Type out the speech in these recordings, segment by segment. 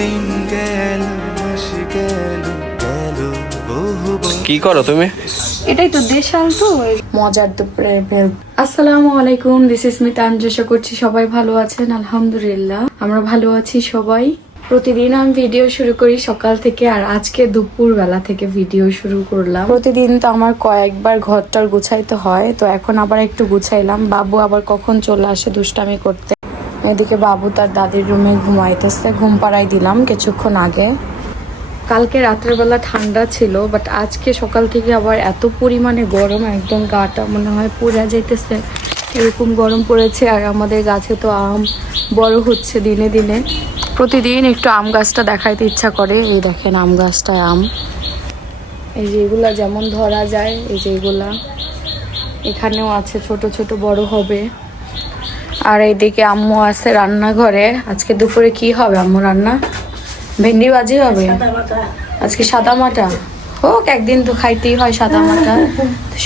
দিন গেল মাস গেল গেল বহু কি করো তুমি? এটাই তো দেশাল তো মজার দুপুরে আসসালামু আলাইকুম, দিস ইজ মিতা। আশা করছি সবাই ভালো আছেন। আলহামদুলিল্লাহ আমরা ভালো আছি সবাই। প্রতিদিন আমি ভিডিও শুরু করি সকাল থেকে, আর আজকে দুপুর বেলা থেকে ভিডিও শুরু করলাম। প্রতিদিন তো আমার কয়েকবার ঘরটার গুছাইতে হয়, তো এখন আবার একটু গুছাইলাম। বাবু আবার কখন চলে আসে দুষ্টামি করতে। এদিকে বাবু তার দাদির রুমে ঘুমাইতেছে, ঘুম পাড়াই দিলাম কিছুক্ষণ আগে। কালকে রাতের বেলা ঠান্ডা ছিল, বাট আজকে সকাল থেকে আবার এত পরিমাণে গরম, একদম গাটা মনে হয় পুড়ে যাইতেছে, এরকম গরম পড়েছে। আর আমাদের গাছে তো আম বড় হচ্ছে দিনে দিনে। প্রতিদিন একটু আম গাছটা দেখাইতে ইচ্ছা করে। এই দেখেন আম গাছটায় আম, এই যে এগুলা যেমন ধরা যায়, এই যে এগুলা এখানেও আছে, ছোট ছোট বড় হবে। আর এইদিকে আম্মু আছে রান্নাঘরে। আজকে দুপুরে কি হবে আম্মু রান্না? ভেন্ডি ভাজি হবে আজকে, সাদা মাটা হোক, একদিন তো খাইতেই হয় সাদা মাটা।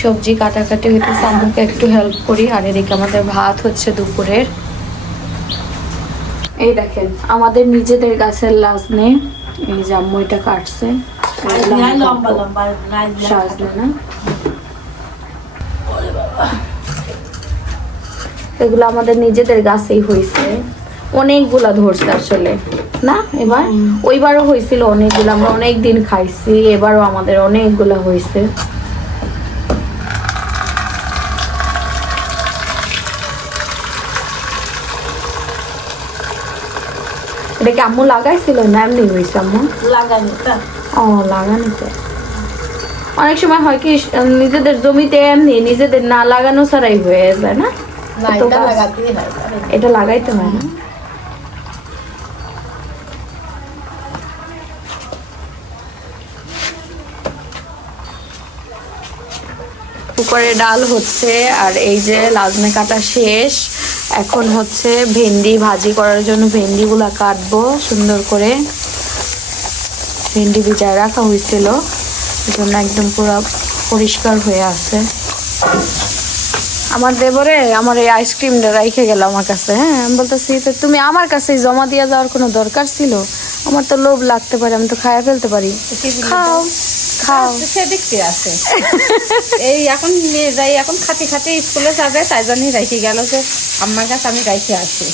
সবজি কাটাকাটি হইতেছে, আম্মুকে একটু হেল্প করি। আর এদিকে আমাদের ভাত হচ্ছে দুপুরের। এই দেখেন আমাদের নিজেদের গাছের লাজনে, এই যে আম্মু এটা কাটছে। এগুলো আমাদের নিজেদের গাছেই হয়েছে, অনেকগুলা ধরছে আসলে না এবার। ওইবারও হয়েছিল অনেকগুলো, আমরা অনেক দিন খাইছি। এবারও আমাদের অনেকগুলা হয়েছে। এটা কি আম্মু লাগাইছিল না এমনি হয়েছে? আম্মু ও লাগানিতে। অনেক সময় হয় কি নিজেদের জমিতে এমনি নিজেদের না লাগানো ছাড়াই হয়ে যায় না, এটা লাগাইতে হয় না। কুকারে ডাল হচ্ছে, আর এই যে লাজনে কাটা শেষ। এখন হচ্ছে ভেন্ডি ভাজি করার জন্য ভেন্ডিগুলা কাটবো সুন্দর করে। ভেন্ডি ভিজায় রাখা হয়েছিল, এই জন্য একদম পুরো পরিষ্কার হয়ে আছে। আমার দেবরে আমার এই আইসক্রিমটা রাইখে গেল আমার কাছে। হ্যাঁ আমি বলতেছি, তো তুমি আমার কাছে জমা দিয়ে যাওয়ার কোনো দরকার ছিল? আমার তো লোভ লাগতে পারে, আমি তো খাইয়া ফেলতে পারি। খাও খাও, সেদিকটি আছে। এই এখন নিয়ে যাই, এখন খাতে খাতে স্কুলে যাবে, তাই জন্যই রাইখে গেল যে আমার কাছে আমি রাইখে আসি।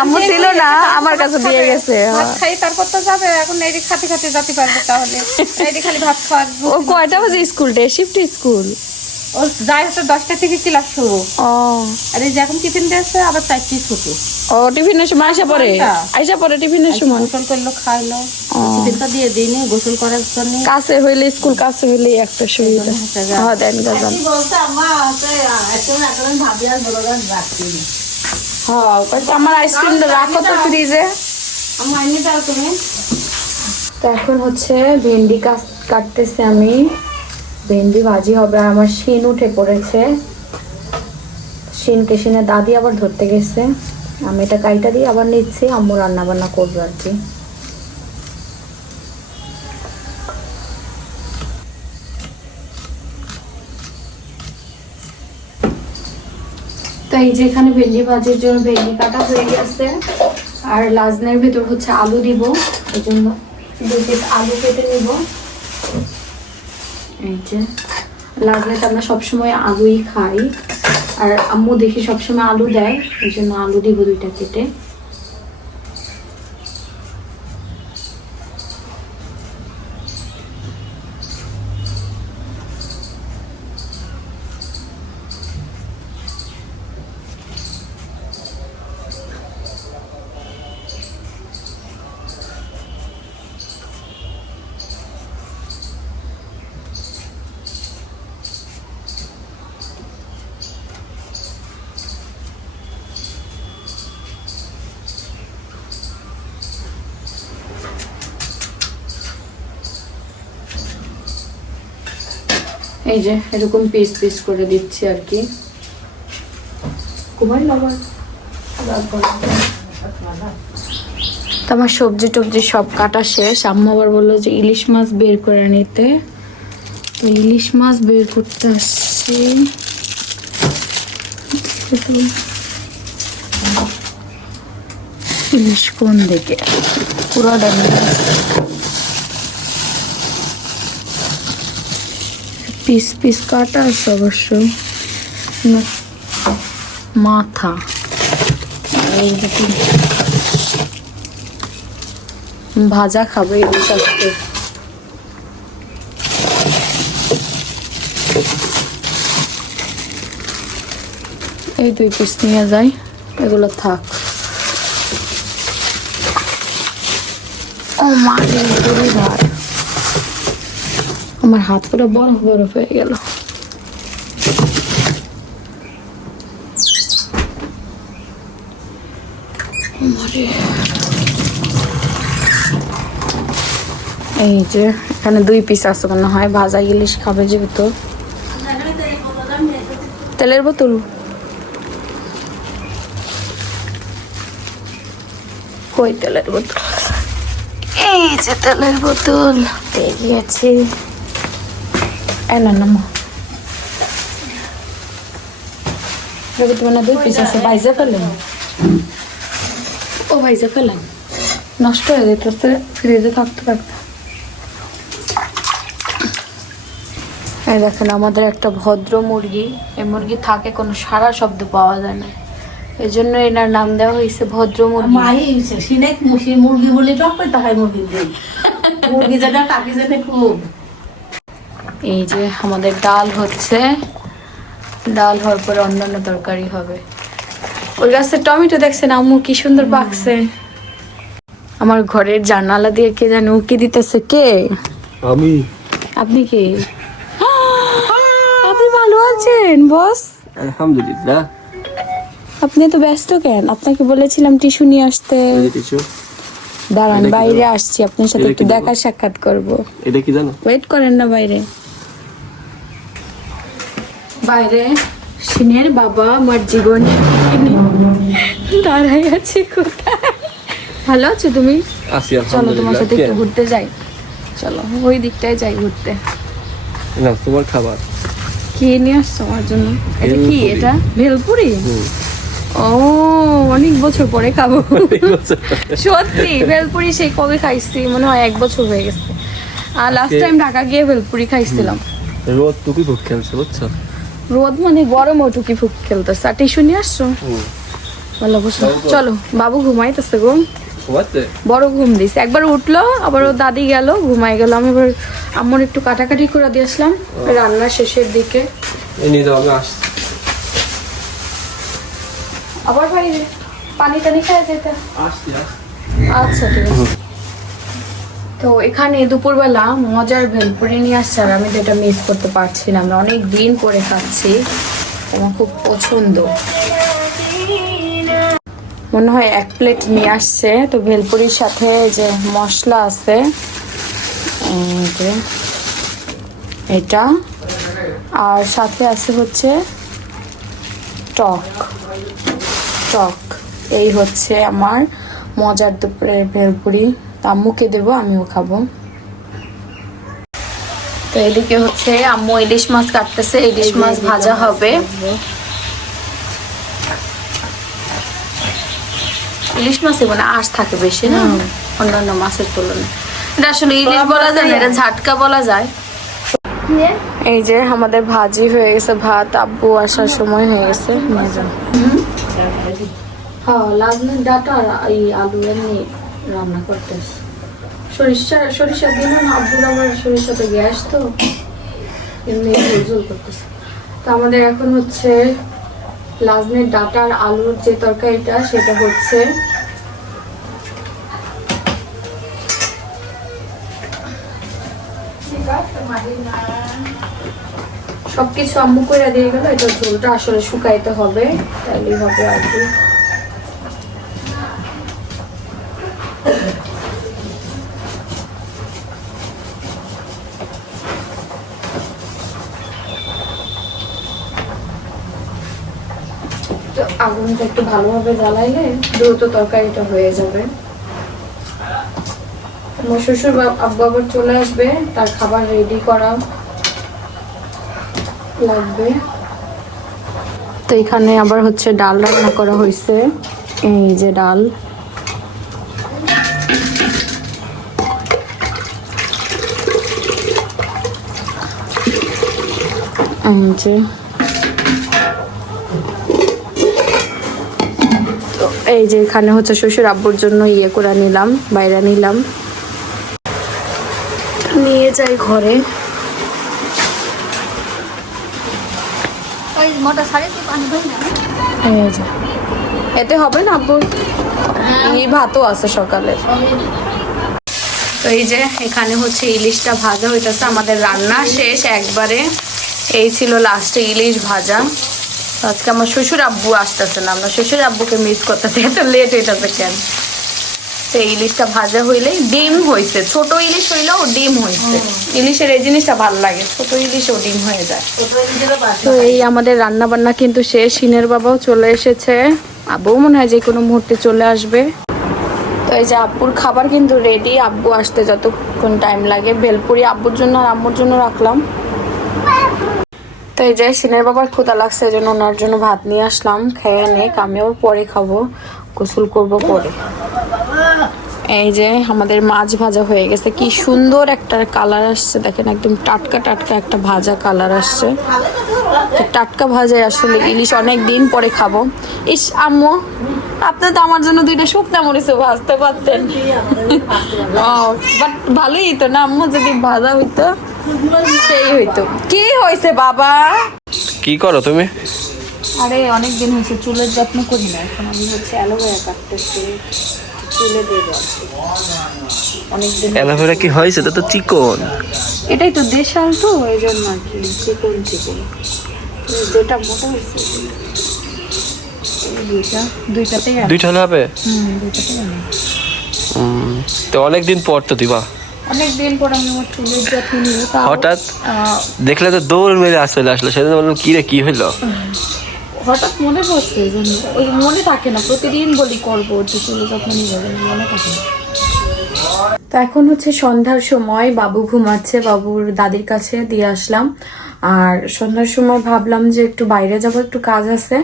আম্মু ছিল না, আমার কাছে দিয়ে গেছে। ভাত খাই তারপর তো যাবে, এখন এই খাতে খাতে যেতে পারবে। তাহলে এই খালি ভাত খাওয়ার। ও কয়টা বাজে স্কুল? Day shift school. ও যাই হচ্ছে 10টা থেকে ক্লাস শুরু। ও আর এই যে এখন টিফিন দিয়েছে, আবার 4টি ছুটি। ও টিফিনের সময় আইসা পরে টিফিনের সময় গোসল করলো, খাইলো। টিফিনটা দিয়ে দিইনি গোসল করার জন্য। কাছে হইলে স্কুল কাছে হইলে একটা সুবিধা। হ্যাঁ দেন গাজান। হ্যাঁ আমার আইসক্রিমটা রাখো তো ফ্রিজে। তো এখন হচ্ছে ভেন্ডি কাটতেছে আমি, ভেন্ডি ভাজি হবে। আর আমার শিন উঠে পড়েছে, শিনে দাদি আবার ধরতে গেছে। আমি এটা কাইটা দিয়ে আবার নিচ্ছি, আম্মু রান্না বান্না করবো আর কি। তো এই যে এখানে ভেন্ডি ভাজির জন্য ভেন্ডি কাটা হয়ে গেছে, আর লাজনের ভিতর হচ্ছে আলু দিব। এই জন্য 2 পিস আলু কেটে নিব। এই যে লাজনেতে আমরা সবসময় আলুই খাই, আর আম্মু দেখি সবসময় আলু দেয়, এই জন্য আলু দিব 2টা কেটে। এই যে এরকম পিস পিস করে দিচ্ছি আর কি। তো আমার সবজি টবজি সব কাটা শেষ। আম্মু আবার বললো যে ইলিশ মাছ বের করে নিতে, তো ইলিশ মাছ বের করতে আসছি। ইলিশ কোন দিকে পুরোটা পিস পিস কাটা আছে অবশ্য, মাথা ভাজা খাবে ইলিশ আজকে। এই 2 পিস নিয়ে যাই, এগুলো থাক। ও মা রে, ভাত আমার হাত পুরো বরফ বরফ হয়ে গেল। এই যে এখানে 2 পিস আছে মনে হয়, ভাজা ইলিশ খাবে যেহেতু। তেলের বোতল কই? তেলের বোতল, এই যে তেলের বোতল পেয়ে গিয়েছি। না না মা, তোমার 2 পিস আছে, ভাইজা ফেলেন। ও ভাইজা ফেলেন, নষ্ট হয়ে যেতেছে ফ্রিজে থাকতে থাকতে। এই দেখেন আমাদের একটা ভদ্র মুরগি, এই মুরগি থাকে কোনো সারা শব্দ পাওয়া যায় না, এই জন্য এনার নাম দেওয়া হয়েছে ভদ্র মুরগি। মুরগি বলে টপে তাকায় মুরগি মুরগি যেটা কাকি যেতে খুব। এই যে আমাদের ডাল হচ্ছে, ডাল হওয়ার পরে অন্যান্য তরকারি হবে। ওই গাছের টমেটো দেখছেন আম্মু কি সুন্দর পাকছে। আমার ঘরের জানালা দিয়ে কে জানে উকি দিতেছে। কে? আমি। আপনি কি? আপনি ভালো আছেন বস? আলহামদুলিল্লাহ। আপনি তো ব্যস্ত কেন? আপনাকে বলেছিলাম টিস্যু নিয়ে আসতে। দাঁড়ান, বাইরে আসছি, আপনার সাথে একটু দেখা সাক্ষাৎ করব। এটা কি জানো? ওয়েট করেন না বাইরে। বাইরে সিনের বাবা আমার জীবনে দাঁড়াই আছে কোথায়? ভালো আছো তুমি? আছি চলো তোমার আলহামদুলিল্লাহ। সাথে একটু ঘুরতে যাই, চলো ওই দিকটায় যাই ঘুরতে। না তোমার খাবার কি নিয়ে আসছো আমার জন্য? এটা কি? ভেলপুরি। এটা ভেলপুরি? ও অনেক বছর পরে খাবো। সত্যি ভেলপুরি সেই কবে খাইছি মনে হয় 1 বছর হয়ে গেছে। আর লাস্ট টাইম ঢাকা গিয়ে ভেলপুরি খাইছিলাম। রোদ টুকি ভুক খেলছে বুঝছো? রোদ মানে গরম টুকি ফুক খেলতেছে। আর টিস্যু নিয়ে আসছো? ভালো বসো, চলো বাবু ঘুমাইতেছে গো, বড় ঘুম দিছে। একবার উঠলো আবার ও দাদি গেল ঘুমাই গেল। আমি এবার আম্মুর একটু কাটাকাটি করে দিয়ে আসলাম রান্নার শেষের দিকে। আবার বাইরে পানি টানি খাওয়া যেতে। আচ্ছা ঠিক আছে। তো এখানে দুপুরবেলা মজার ভেলপুরি নিয়ে আসছে, আর আমি তো এটা মিস করতে পারছি না। আমরা অনেক দিন করে খাচ্ছি, আমার খুব পছন্দ। মনে হয় 1 প্লেট নিয়ে আসছে। তো ভেলপুরির সাথে যে মশলা আছে এই যে এটা, আর সাথে আছে হচ্ছে টক টক। এই হচ্ছে আমার মজার দুপুরের ভেলপুরি। আম্মুকে দেবো, আমিও খাবো। তো এদিকে হচ্ছে আম্মু ইলিশ মাছ কাটতেছে, ইলিশ মাছ ভাজা হবে। ইলিশ মাছে মানে আঁশ থাকে বেশি না অন্যান্য মাছের তুলনায়। এটা আসলে ইলিশ বলা যায় না, এটা ঝাটকা বলা যায়। এই যে আমাদের ভাজি হয়ে গেছে, ভাত আব্বু আসার সময় হয়ে গেছে। হ্যাঁ লাজনের ডাটা আর এই আলু এমনি রান্না করতেছে। সরিষা দিলাম, আব্বুর আবার সরিষাতে গ্যাস তো এমনি ঝোল করতেছে। তো আমাদের এখন হচ্ছে লাজনের ডাটা আর আলুর যে তরকারিটা সেটা হচ্ছে। সবকিছু আম্মু করে দিয়ে গেল। এটা ঝোলটা আসলে শুকাইতে হবে, তাইলেই হবে আর কি। তো আগুনটা একটু ভালোভাবে জ্বালাইলে দ্রুত তরকারিটা হয়ে যাবে। আমার শ্বশুর আব্বু আবার চলে আসবে, তার খাবার রেডি করা লাগবে। তো এখানে আবার হচ্ছে ডাল রান্না করা হয়েছে। এই যে ডাল, তো এই যে এখানে হচ্ছে শ্বশুর আব্বুর জন্য ইয়ে করে নিলাম, বাইরে নিলাম, নিয়ে যাই ঘরে। এই যে এতে হবে না আব্বু, এই ভাতও আছে সকালে। তো এই যে এখানে হচ্ছে ইলিশটা ভাজা হইতেছে, আমাদের রান্না শেষ একবারে। এই ছিল লাস্টে ইলিশ ভাজা। আজকে আমার শ্বশুর আব্বু আসতেছে না, আমরা শ্বশুর আব্বুকে মিস করতেছি, এত লেট হইতেছে কেন। তো ইলিশটা ভাজা হইলে ডিম হয়েছে, ছোট ইলিশ হইলেও ডিম হয়েছে। ইলিশের এই জিনিসটা ভালো লাগে, ছোট ইলিশও ডিম হয়ে যায়। তো এই আমাদের রান্না বান্না কিন্তু শেষ। সিনের বাবাও চলে এসেছে, আব্বুও মনে হয় যে কোনো মুহূর্তে চলে আসবে। তো এই যে আব্বুর খাবার কিন্তু রেডি, আব্বু আসতে যতক্ষণ টাইম লাগে। ভেলপুরি আব্বুর জন্য আর আম্মুর জন্য রাখলাম। তো এই যে সিনের বাবার ক্ষুধা লাগছে, এই জন্য ওনার জন্য ভাত নিয়ে আসলাম, খেয়ে নেক, আমিও পরে খাবো, গোসল করব পরে। এই যে আমাদের মাছ ভাজা হয়ে গেছে, কি সুন্দর একটা কালার আসছে দেখেন, একদম টাটকা টাটকা একটা ভাজা কালার আসছে। টাটকা ভাজা আসলে ইলিশ অনেক দিন পরে খাবো। ইস আম্মু, আপনি তো আমার জন্য 2টা শুকনা মরিচ ভাজতে পারতেন। ও বাট ভালোই হইতো না আম্মু, যদি ভাজা হইতো সেই হইতো। কি হয়েছে বাবা? কি করো তুমি? আরে অনেক দিন হয়েছে চুলের যত্ন করি না, এখন আমি হচ্ছে অ্যালোভেরা কাটতেছি, চুলে দেবো। অনেকদিন অ্যালোভেরা কি হয়েছে? তো চিকন, এটাই তো দেশাল, তো এই জন্য আর কি চিকন চিকন। যেটা মোটা হয়েছে দুইটাতেই দুইটা হলে হবে। দুইটাতেই আমি তো অনেকদিন পর তো দিবা, অনেকদিন পর আমি আমার চুলের যত্ন নিব। হঠাৎ দেখলে তো দৌড় মেরে আসলে আসলো, সেদিন বললাম কি রে কি হইলো, হঠাৎ মনে পড়ছে, ওই মনে থাকে না, প্রতিদিন বলি করবো যে চুলের যত্ন নিয়ে মনে থাকে না। তো এখন হচ্ছে সন্ধ্যার সময়, বাবু ঘুমাচ্ছে, বাবুর দাদির কাছে দিয়ে আসলাম। আর সন্ধ্যার সময় ভাবলাম যে একটু বাইরে যাব, একটু কাজ আছে।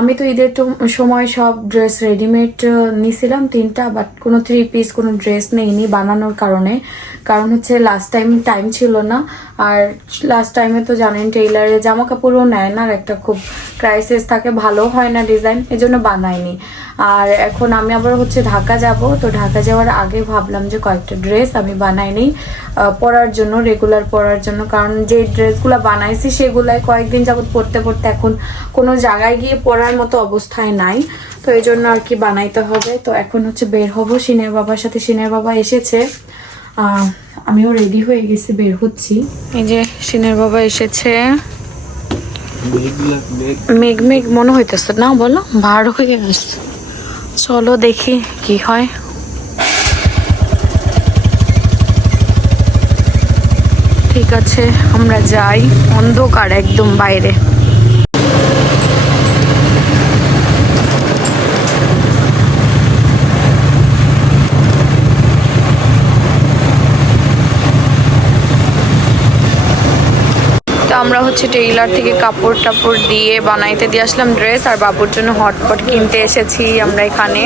আমি তো ঈদের সময় সব ড্রেস রেডিমেড নিয়েছিলাম 3টা, বাট কোনো 3 পিস কোনো ড্রেস নেইনি বানানোর কারণে। কারণ হচ্ছে লাস্ট টাইম ছিল না, আর লাস্ট টাইমে তো জানেন টেইলারে জামা কাপড়ও নেয় না, আর একটা খুব ক্রাইসিস থাকে, ভালো হয় না ডিজাইন, এজন্য বানাইনি। আর এখন আমি আবার হচ্ছে ঢাকা যাব, তো ঢাকা যাওয়ার আগে ভাবলাম যে কয়েকটা ড্রেস আমি বানাই নিই পরার জন্য, রেগুলার পরার জন্য। কারণ যে ড্রেসগুলো বানাইছি সেগুলাই কয়েকদিন যাবত পরতে পরতে এখন কোনো জায়গায় গিয়ে পরার মতো অবস্থায় নাই, তো এই জন্য আর কি বানাইতে হবে। তো এখন হচ্ছে বের হব সিনের বাবার সাথে, সিনের বাবা এসেছে, আমিও রেডি হয়ে গেছি, বের হচ্ছি। এই যে সিনের বাবা এসেছে, মেঘ মেঘ মনে হইতেছে না, বলো ভার হয়ে আসছে। চলো দেখি কি হয়। ঠিক আছে আমরা যাই, অন্ধকার একদম বাইরে। আমরা হচ্ছে টেইলার থেকে কাপড় টাপড় দিয়ে বানাইতে দিয়ে আসলাম ড্রেস, আর বাবুর জন্য হটপট কিনতে এসেছি আমরা এখানে।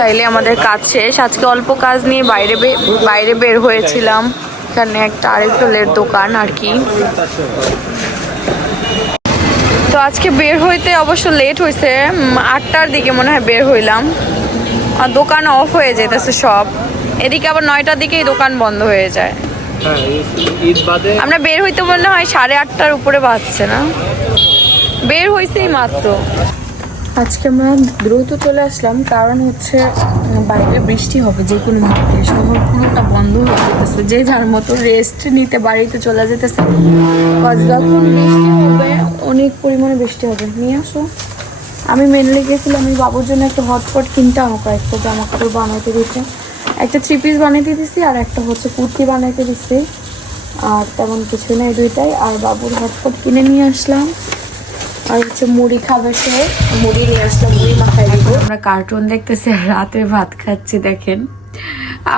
তাইলে আমাদের কাজ শেষ। আজকে অল্প কাজ নিয়ে বাইরে বের হয়েছিলাম, এখানে একটা আরেকটলের দোকান আর কি। তো আজকে বের হইতে অবশ্য লেট হয়েছে, 8টার দিকে মনে হয় বের হইলাম, আর দোকান অফ হয়ে যেতেছে সব। এদিকে আবার 9টার দিকেই দোকান বন্ধ হয়ে যায়। আমরা বের হইতে মনে হয় 8:30টার উপরে বাজছে না, বের হইছেই মাত্র। আজকে আমরা দ্রুত চলে আসলাম, কারণ হচ্ছে বাইরে বৃষ্টি হবে যে কোনো মুহূর্তে, শহর পুরোটা বন্ধ হয়ে যেতেছে, যে যার মতো রেস্ট নিতে বাড়িতে চলে যেতেছে। যখন বৃষ্টি হবে, অনেক পরিমাণে বৃষ্টি হবে। নিয়ে আসো। আমি মেনলি গেছিলাম আমি বাবুর জন্য একটা হটপট কিনতে, আমাকে একটা জামা কাপড় বানাইতে দিতে, একটা 3 পিস বানাইতে দিছি, আর একটা হচ্ছে কুর্তি বানাইতে দিছি, আর তেমন কিছু নেই, দুইটাই। আর বাবুর হটপট কিনে নিয়ে আসলাম, আর হচ্ছে মুড়ি খাবে সে, মুড়ি নিয়ে আসলাম, মুড়ি মাথায় দিব। আমরা কার্টুন দেখতেছি আর রাতে ভাত খাচ্ছি। দেখেন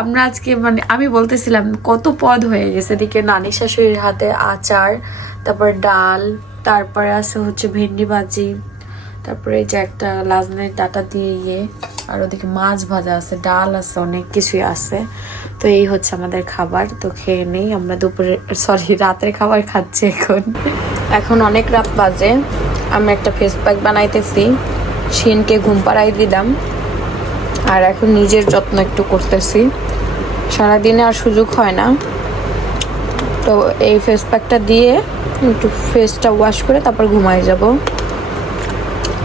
আমরা আজকে মানে আমি বলতেছিলাম কত পদ হয়ে গেছে। এদিকে নানি শাশুড়ির হাতে আচার, তারপর ডাল, তারপরে আছে হচ্ছে ভেন্ডি ভাজি, তারপরে এই যে একটা লাজনের ডাটা দিয়ে আর ওদিকে মাছ ভাজা আছে, ডাল আছে, অনেক কিছুই আছে। তো এই হচ্ছে আমাদের খাবার। তো খেয়ে নেই, আমরা রাতের খাবার খাচ্ছি এখন অনেক রাত বাজে। আমি একটা ফেস প্যাক বানাইতেছি, শিনকে ঘুম পাড়াই দিলাম, আর এখন নিজের যত্ন একটু করতেছি। সারাদিনে আর সুযোগ হয় না, তো এই ফেস প্যাকটা দিয়ে একটু ফেসটা ওয়াশ করে তারপর ঘুমাই যাব।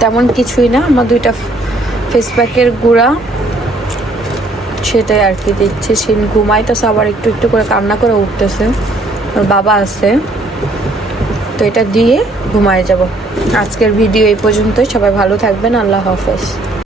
তেমন কিছুই না, আমার 2টা ফেস প্যাকের গুঁড়া, সেটাই আর কি দিচ্ছে। শিন ঘুমাইতেছে, আবার একটু একটু করে কান্না করে উঠতেছে, ওর বাবা আছে, তো এটা দিয়ে ঘুমাই যাব। আজকের ভিডিও এই পর্যন্তই। সবাই ভালো থাকবেন, আল্লাহ হাফেজ।